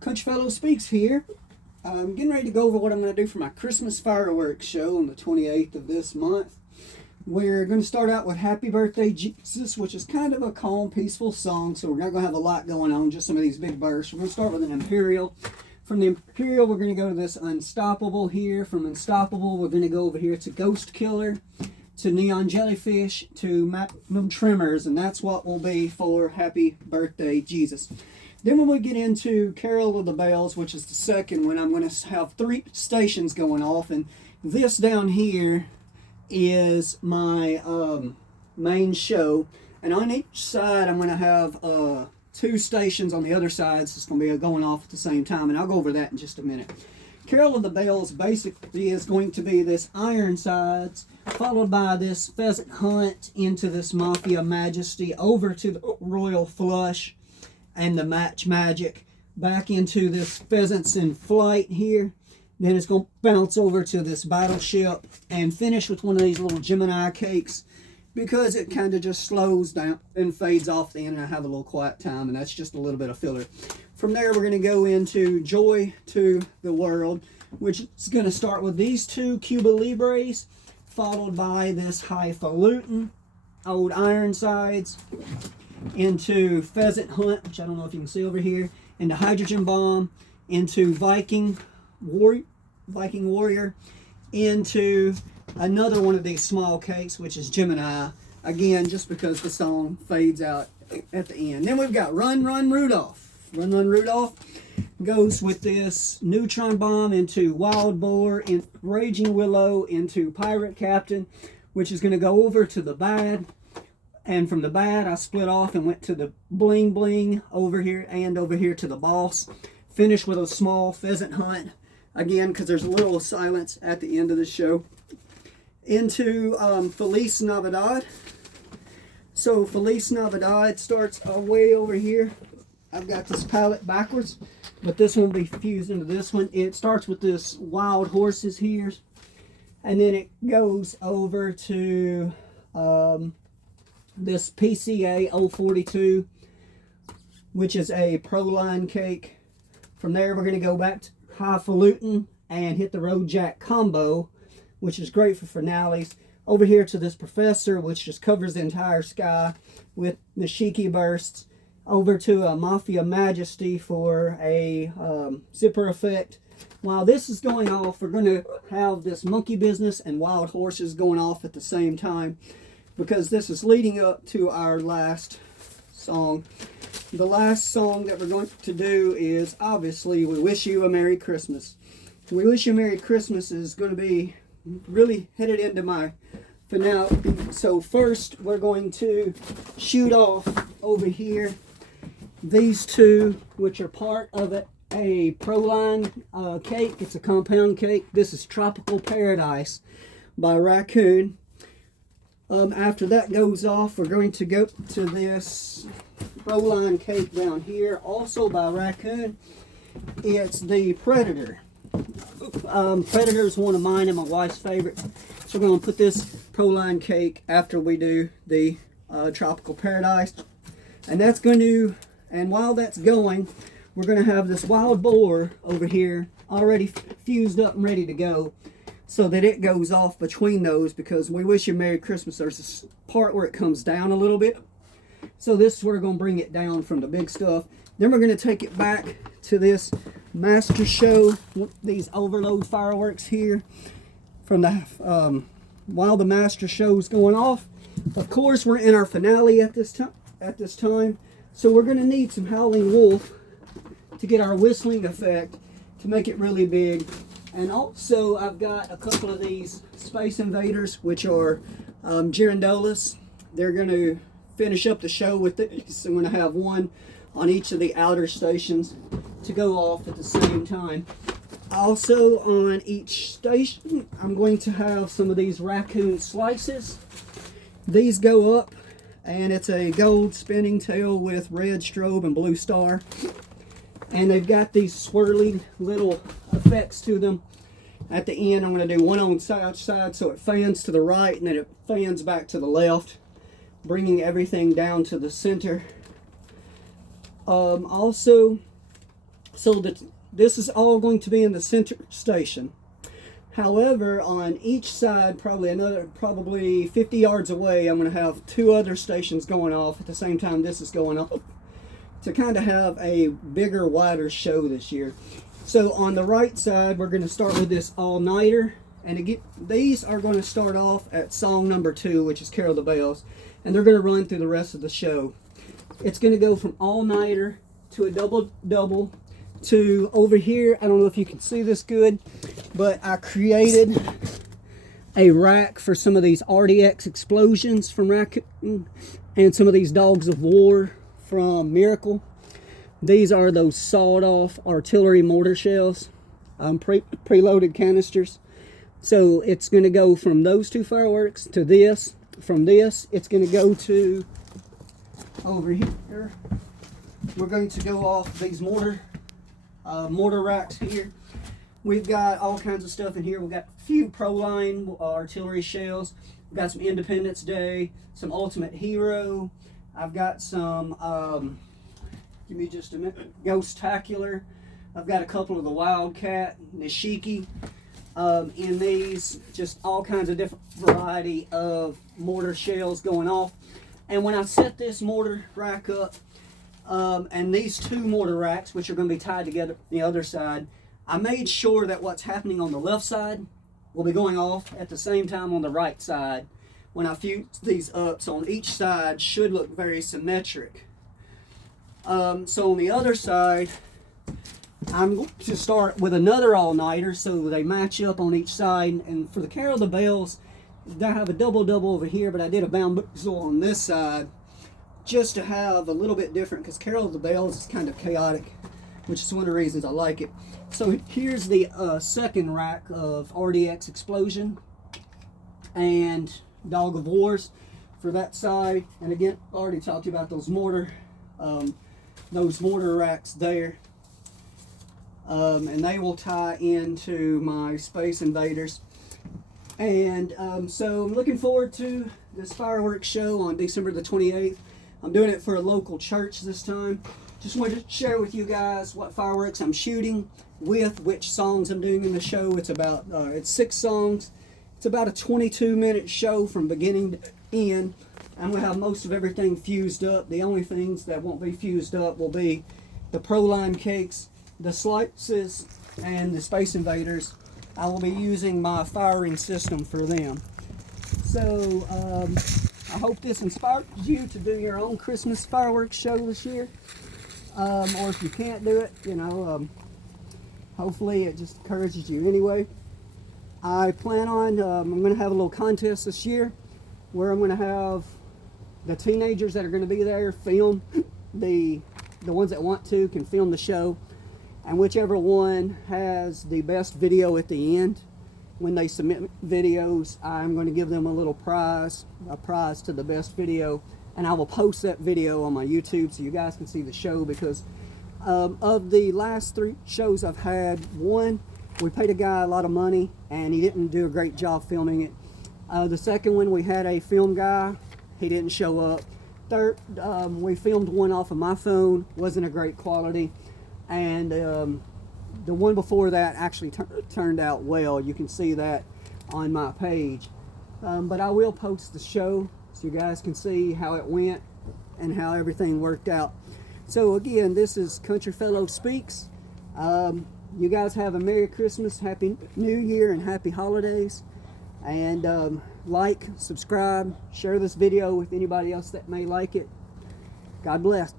Country Fellow Speaks here. I'm getting ready to go over what I'm going to do for my Christmas fireworks show on the 28th of this month. We're going to start out with Happy Birthday Jesus, which is kind of a calm, peaceful song, so we're not going to have a lot going on, just some of these big bursts. We're going to start with an Imperial. From the Imperial, we're going to go to this Unstoppable here. From Unstoppable, we're going to go over here to Ghost Killer, to Neon Jellyfish, to Magnum Tremors, and that's what will be for Happy Birthday Jesus. Then when we get into Carol of the Bells, which is the second one, I'm going to have 3 stations going off, and this down here is my main show, and on each side I'm going to have 2 stations on the other sides. It's going to be going off at the same time, and I'll go over that in just a minute. Carol of the Bells basically is going to be this Ironsides, followed by this Pheasant Hunt into this Mafia Majesty, over to the Royal Flush and the Match Magic, back into this Pheasants in Flight here. Then it's going to bounce over to this Battleship and finish with one of these little Gemini cakes, because it kind of just slows down and fades off the end, and I have a little quiet time, and that's just a little bit of filler. From there, we're going to go into Joy to the World, which is going to start with these 2 Cuba Libres, followed by this Highfalutin, Old Ironsides, into Pheasant Hunt, which I don't know if you can see over here, into Hydrogen Bomb, into Viking Warrior, into another one of these small cakes, which is Gemini, again, just because the song fades out at the end. Then we've got Run Run Rudolph. Run Run Rudolph goes with this Neutron Bomb into Wild Boar, in Raging Willow, into Pirate Captain, which is going to go over to the Bad. And from the Bad, I split off and went to the Bling Bling over here, and over here to the Boss. Finish with a small Pheasant Hunt, again, because there's a little silence at the end of the show. Into Feliz Navidad. So Feliz Navidad starts way over here. I've got this palette backwards, but this one will be fused into this one. It starts with this Wild Horses here, and then it goes over to this PCA 042, which is a Proline cake. From there, we're going to go back to Highfalutin and hit the Road Jack combo, which is great for finales. Over here to this Professor, which just covers the entire sky with Nishiki bursts. Over to a Mafia Majesty for a zipper effect. While this is going off, we're going to have this Monkey Business and Wild Horses going off at the same time, because this is leading up to our last song. The last song that we're going to do is, obviously, We Wish You a Merry Christmas. We Wish You a Merry Christmas is going to be really headed into my finale. So first, we're going to shoot off over here these 2, which are part of a Proline cake. It's a compound cake. This is Tropical Paradise by Raccoon. After that goes off, we're going to go to this Proline cake down here, also by Raccoon. It's the Predator. Predator is one of mine and my wife's favorite. So we're going to put this Proline cake after we do the Tropical Paradise. And that's going to, and while that's going, we're going to have this Wild Boar over here already fused up and ready to go, so that it goes off between those, because We Wish You a Merry Christmas, there's this part where it comes down a little bit. So this is where we're going to bring it down from the big stuff. Then we're going to take it back to this Master Show, these Overload fireworks here, from the while the Master Show's going off. Of course, we're in our finale at this time, so we're going to need some Howling Wolf to get our whistling effect to make it really big. And also, I've got a couple of these Space Invaders, which are Girandolas. They're going to finish up the show with these. I'm going to have one on each of the outer stations to go off at the same time. Also, on each station, I'm going to have some of these Raccoon Slices. These go up, and it's a gold spinning tail with red strobe and blue star. And they've got these swirling little effects to them. At the end, I'm going to do one on each side, so it fans to the right and then it fans back to the left, bringing everything down to the center. Also, So this is all going to be in the center station. However, on each side, probably 50 yards away, I'm going to have two other stations going off at the same time this is going off, to kind of have a bigger, wider show this year. So on the right side, we're going to start with this all-nighter. And again, these are going to start off at song number 2, which is Carol of the Bells. And they're going to run through the rest of the show. It's going to go from all-nighter to a double-double to over here. I don't know if you can see this good, but I created a rack for some of these RDX Explosions from Raccoon and some of these Dogs of War from Miracle. These are those sawed-off artillery mortar shells, preloaded canisters. So it's going to go from those two fireworks to this. From this, it's going to go to over here. We're going to go off these mortar racks here. We've got all kinds of stuff in here. We've got a few Proline artillery shells. We've got some Independence Day, some Ultimate Hero. I've got some, give me just a minute, Ghost-tacular. I've got a couple of the Wildcat, Nishiki. In these, just all kinds of different variety of mortar shells going off. And when I set this mortar rack up, and these two mortar racks, which are going to be tied together on the other side, I made sure that what's happening on the left side will be going off at the same time on the right side. When I fuse these up, so on each side should look very symmetric. So on the other side, I'm going to start with another all-nighter so they match up on each side. And for the Carol of the Bells, I have a double-double over here, but I did a bamboozle on this side just to have a little bit different, because Carol of the Bells is kind of chaotic, which is one of the reasons I like it. So here's the second rack of RDX Explosion and Dog of Wars for that side. And again, I already talked to you about those mortar racks there. And they will tie into my Space Invaders. And so I'm looking forward to this fireworks show on December the 28th. I'm doing it for a local church this time. Just wanted to share with you guys what fireworks I'm shooting with, which songs I'm doing in the show. It's about, it's 6 songs. It's about a 22-minute show from beginning to end. I'm going to have most of everything fused up. The only things that won't be fused up will be the Proline cakes, the slices, and the Space Invaders. I will be using my firing system for them. So I hope this inspires you to do your own Christmas fireworks show this year. Or if you can't do it, you know, hopefully it just encourages you anyway. I plan on, I'm going to have a little contest this year where I'm going to have the teenagers that are going to be there film, the ones that want to can film the show. And whichever one has the best video at the end, when they submit videos, I'm going to give them a little prize, a prize to the best video. And I will post that video on my YouTube so you guys can see the show, because of the last 3 shows I've had, one, we paid a guy a lot of money and he didn't do a great job filming it. The second one, we had a film guy, he didn't show up. Third, we filmed one off of my phone, wasn't a great quality. And the one before that actually turned out well. You can see that on my page. But I will post the show so you guys can see how it went and how everything worked out. So again, this is Country Fellow Speaks. You guys have a Merry Christmas, Happy New Year, and Happy Holidays. And like, subscribe, share this video with anybody else that may like it. God bless.